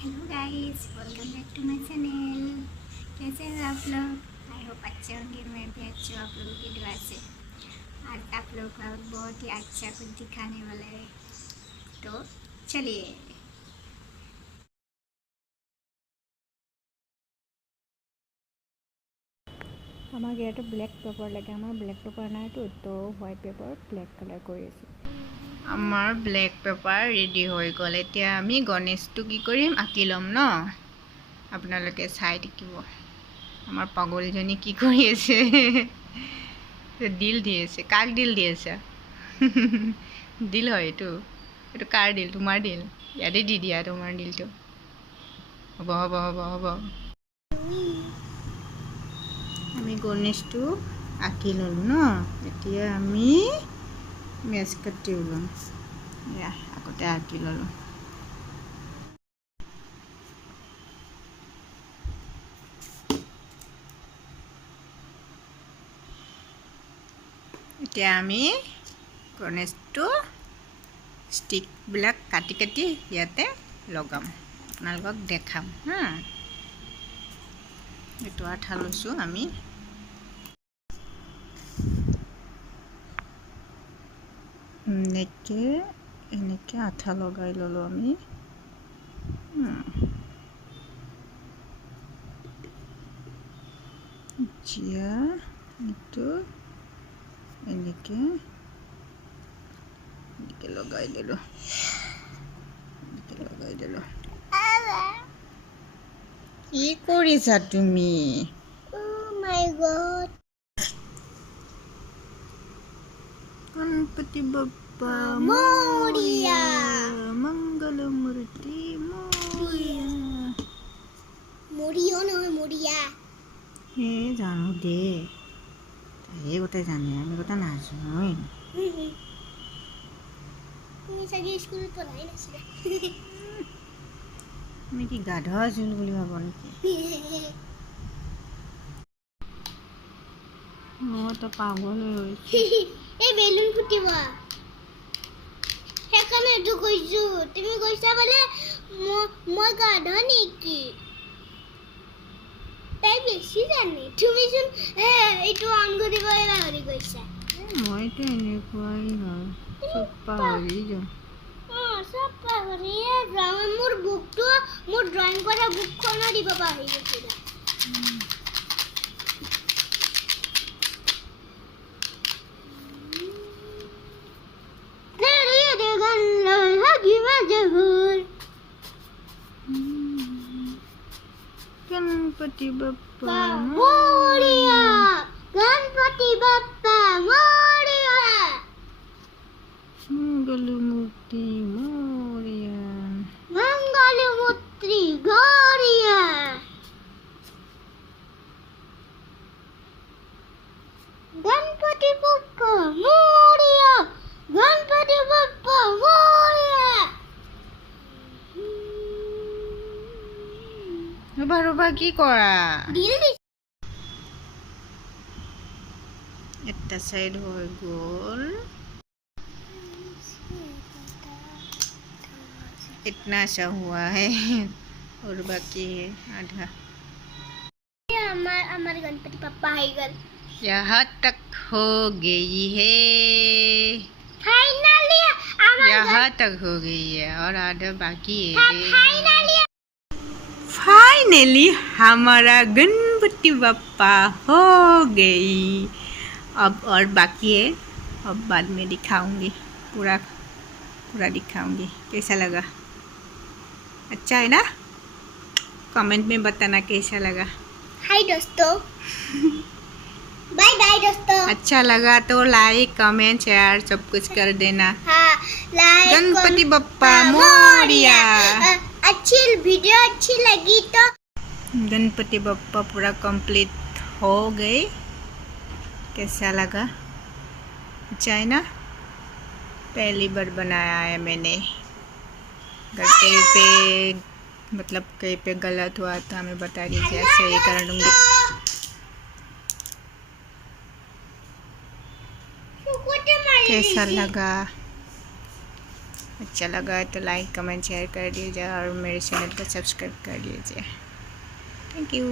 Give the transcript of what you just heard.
Hello guys, welcome back to my channel. कैसे हैं आप लोग? आई होप अच्छे होंगे। मैं भी अच्छी हूँ आप लोगों की दुआ से। आज आप लोगों को बहुत ही अच्छा कुछ दिखाने वाला है, तो चलिए। আমাক ইয়াতে ব্লেক পেপাৰ লাগে। আমাৰ ব্লেক পেপাৰ নাইতো, তো হোৱাইট পেপাৰ ব্লেক কালাৰ কৰি আছোঁ। আমাৰ ব্লেক পেপাৰ ৰেডি হৈ গ'ল। এতিয়া আমি গণেশটো কি কৰিম, আঁকি ল'ম ন। আপোনালোকে চাই থাকিব আমাৰ পাগলজনী কি কৰি আছে। দিল দি আছে। কাক দিল দি আছে? দিল হয় এইটো। এইটো কাৰ দিল? তোমাৰ দিল। ইয়াতে দি দিয়া তোমাৰ দিলটো। হ'ব হ'ব হ'ব হ'ব। আমি গণেশটো আঁকি ল'লোঁ ন। এতিয়া আমি মেচ কাটি ওলাম। এয়া আগতে আঁকি ল'লোঁ। এতিয়া আমি গণেশটো ষ্টিকবিলাক কাটি কাটি ইয়াতে লগাম, আপোনালোকক দেখাম হা। এইটো আঠা লৈছোঁ আমি। এনেকৈ আঠা লগাই ল'লোঁ আমি। এতিয়া এইটো এনেকৈ লগাই দিলোঁ। কি কৰিছা তুমি? মাই গড, গণপতি বাপ্পা মোৰিয়া। মংগলমূৰ্তি মোৰিয়া। মৰিও নহয়, মৰিয়া। জানো দে, তাই গোটেই জানে, আমি গোটেই নাজানোৱেই। তুমি চাগে স্কুলত পঢ়াই নাছিলা। আমি কি গাধ আছিলোঁ বুলি ভাব নেকি? মইতো পাগল হৈ গৈছোঁ। এই বেলুন ফুটিব, সেইকাৰণে এইটো কৈছো। তুমি কৈছা বোলে মই গাধ নেকি? তাই বেছি জানে। তুমিচোন এইটো অন কৰিবই পাহৰি গৈছা। মইতো এনেকুৱাই হয়, চব পাহৰি যাওঁ। চব পাহৰিয়ে যাওঁ। মোৰ বুকটো, মোৰ ড্ৰয়িং কৰা বুকখনো দিব পাহৰি গৈছিলা। গণপতি বাপ্পা মোৰিয়া, গণপতি বাপ্পা মোৰিয়া। মংগলমূৰ্তি মোৰিয়া। মংগলমূৰ্তি গৰিয়া। গণপতি বাপ্পা মোৰিয়া, গণপতি বাপ্পা মোৰিয়া। ৰ'বা ৰ'বা, কি কৰা? এটা চাইড হৈ গ'ল। इतना सा हुआ है और बाकी है आधा। हमारे गणपति पप्पा आई गल। यहाँ तक हो गई है, फाइनली यहाँ तक हो गई है और आधा बाकी है। फाइनली हमारा गणपति बप्पा हो गई। अब और बाकी है, अब बाद में दिखाऊंगी, पूरा पूरा दिखाऊंगी। कैसा लगा? अच्छा है ना? कमेंट में बताना कैसा लगा। हाय दोस्तों, बाय बाय दोस्तों। अच्छा लगा तो लाइक कमेंट शेयर सब कुछ कर देना। हाँ, लाइक गणपति बप्पा मोरिया। अच्छी वीडियो अच्छी लगी तो गणपति बप्पा पूरा कंप्लीट हो गए। कैसा लगा? अच्छा है ना? पहली बार बनाया है मैंने। अगर कहीं पे मतलब कहीं पे गलत हुआ तो हमें बता दीजिए, सही कर दूँगी। कैसा लगा? अच्छा लगा है तो लाइक कमेंट शेयर कर दीजिए और मेरे चैनल को सब्सक्राइब कर दीजिए। Thank you.